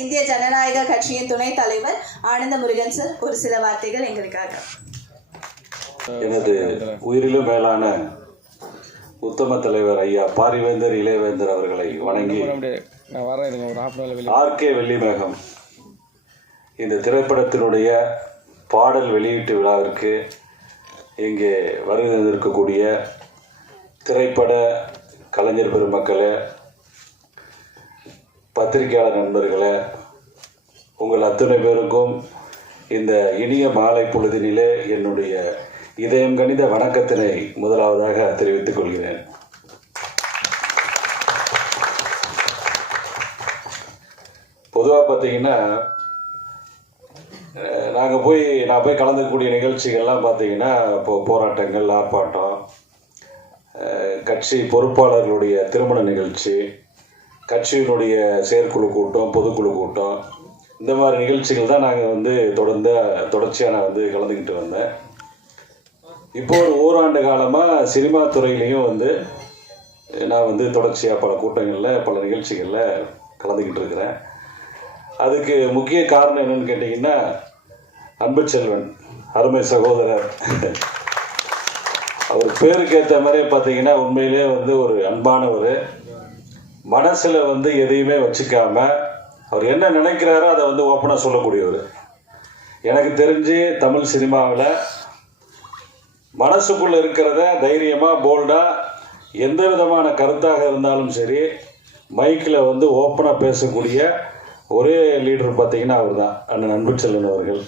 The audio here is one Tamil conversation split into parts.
இந்திய ஜனநாயக கட்சியின் துணைத் தலைவர் ஆனந்த முருகன் சார் ஒரு சில வார்த்தைகள் எங்களுக்காக. எனது உயிரிலும் மேலான உத்தம தலைவர் ஐயா பாரிவேந்தர் இளையவேந்தர் அவர்களை வணங்கி ஆர்கே வெள்ளிமேகம் இந்த திரைப்படத்தினுடைய பாடல் வெளியீட்டு விழாவிற்கு இங்கே வருகை தந்திருக்கக்கூடிய திரைப்பட கலைஞர் பெருமக்களே, பத்திரிகையாளர் நண்பர்களே, உங்கள் அத்தனை பேருக்கும் இந்த இனிய மாலை பொழுதினிலே என்னுடைய இதயம் கனிந்த வணக்கத்தினை முதலாவதாக தெரிவித்துக் கொள்கிறேன். பொதுவாக பார்த்தீங்கன்னா நான் போய் கலந்துக்கக்கூடிய நிகழ்ச்சிகள்லாம் பார்த்தீங்கன்னா இப்போ போராட்டங்கள், ஆர்ப்பாட்டம், கட்சி பொறுப்பாளர்களுடைய திருமண நிகழ்ச்சி, கட்சியினுடைய செயற்குழு கூட்டம், பொதுக்குழு கூட்டம், இந்த மாதிரி நிகழ்ச்சிகள் தான் நாங்கள் தொடர்ச்சியாக நான் கலந்துக்கிட்டு வந்தேன். இப்போ ஒரு ஓராண்டு காலமாக சினிமா துறையிலையும் நான் தொடர்ச்சியாக பல கூட்டங்களில், பல நிகழ்ச்சிகளில் கலந்துக்கிட்டு இருக்கிறேன். அதுக்கு முக்கிய காரணம் என்னன்னு கேட்டிங்கன்னா, அன்பு செல்வன், அருமை சகோதரர், அவர் பேருக்கு ஏற்ற மாதிரியே பார்த்தீங்கன்னா உண்மையிலே ஒரு அன்பானவர், மனசில் எதையுமே வச்சுக்காம அவர் என்ன நினைக்கிறாரோ அதை ஓப்பனாக சொல்லக்கூடியவர். எனக்கு தெரிஞ்சு தமிழ் சினிமாவில் மனசுக்குள்ளே இருக்கிறத தைரியமாக, போல்டாக, எந்த விதமான கருத்தாக இருந்தாலும் சரி மைக்கில் ஓப்பனாக பேசக்கூடிய ஒரே லீடர் பார்த்தீங்கன்னா அவர் தான், அண்ணன் அன்பு செல்வன் அவர்கள்.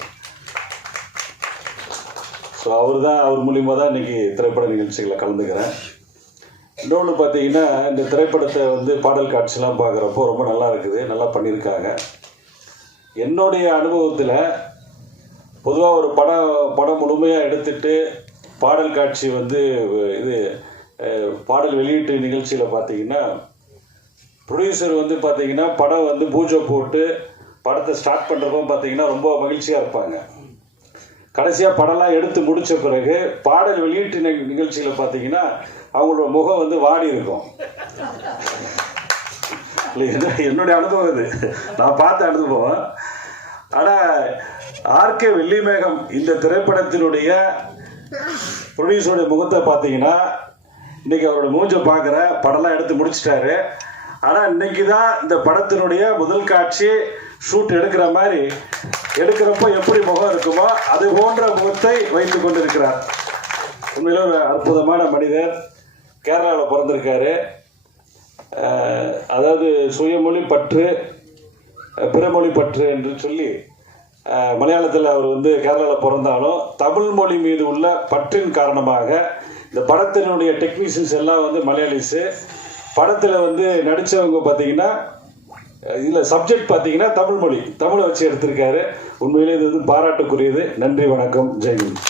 ஸோ அவர் மூலியமாக தான் இன்றைக்கி திரைப்பட நிகழ்ச்சிகளை கலந்துக்கிறேன். இன்னொன்று பார்த்தீங்கன்னா, இந்த திரைப்படத்தை பாடல் காட்சிலாம் பார்க்குறப்போ ரொம்ப நல்லா இருக்குது, நல்லா பண்ணியிருக்காங்க. என்னுடைய அனுபவத்தில் பொதுவாக ஒரு படம் முழுமையாக எடுத்துட்டு பாடல் காட்சி பாடல் வெளியீட்டு நிகழ்ச்சியில் பார்த்தீங்கன்னா, ப்ரொடியூசர் பார்த்தீங்கன்னா படம் பூஜை போட்டு படத்தை ஸ்டார்ட் பண்ணுறப்போ பார்த்தீங்கன்னா ரொம்ப மகிழ்ச்சியாக இருப்பாங்க. கடைசியாக படம்லாம் எடுத்து முடித்த பிறகு பாடல் வெளியீட்டு நிகழ்ச்சியில் பார்த்தீங்கன்னா அவங்களோட முகம் வாடி இருக்கும். என்னுடைய அனுபவம் இது, நான் பார்த்த அனுபவம். ஆனால் ஆர்கே வெள்ளிமேகம் இந்த திரைப்படத்தினுடைய ப்ரொடியூசருடைய முகத்தை பார்த்தீங்கன்னா, இன்றைக்கி அவரோட மூஞ்சை பார்க்குற, படம்லாம் எடுத்து முடிச்சிட்டாரு. ஆனால் இன்னைக்கு தான் இந்த படத்தினுடைய முதல் காட்சி ஷூட் எடுக்கிற மாதிரி எடுக்கிறப்போ எப்படி முகம் இருக்குமோ அது போன்ற முகத்தை வைத்து கொண்டிருக்கிறார். உண்மையில ஒரு அற்புதமான மனிதர். கேரளாவில் பிறந்திருக்காரு. அதாவது சுயமொழி பற்று, பிறமொழி பற்று என்று சொல்லி மலையாளத்தில் அவர் கேரளாவில் பிறந்தாலும் தமிழ் மொழி மீது உள்ள பற்றின் காரணமாக இந்த படத்தினுடைய டெக்னீஷியன்ஸ் எல்லாம் மலையாளிஸு. படத்தில் நடித்தவங்க பார்த்தீங்கன்னா, இதில் சப்ஜெக்ட் பார்த்தீங்கன்னா தமிழை வச்சு எடுத்திருக்காரு. உண்மையிலே இது பாராட்டுக்குரியது. நன்றி, வணக்கம், ஜெய்ஹிந்த்.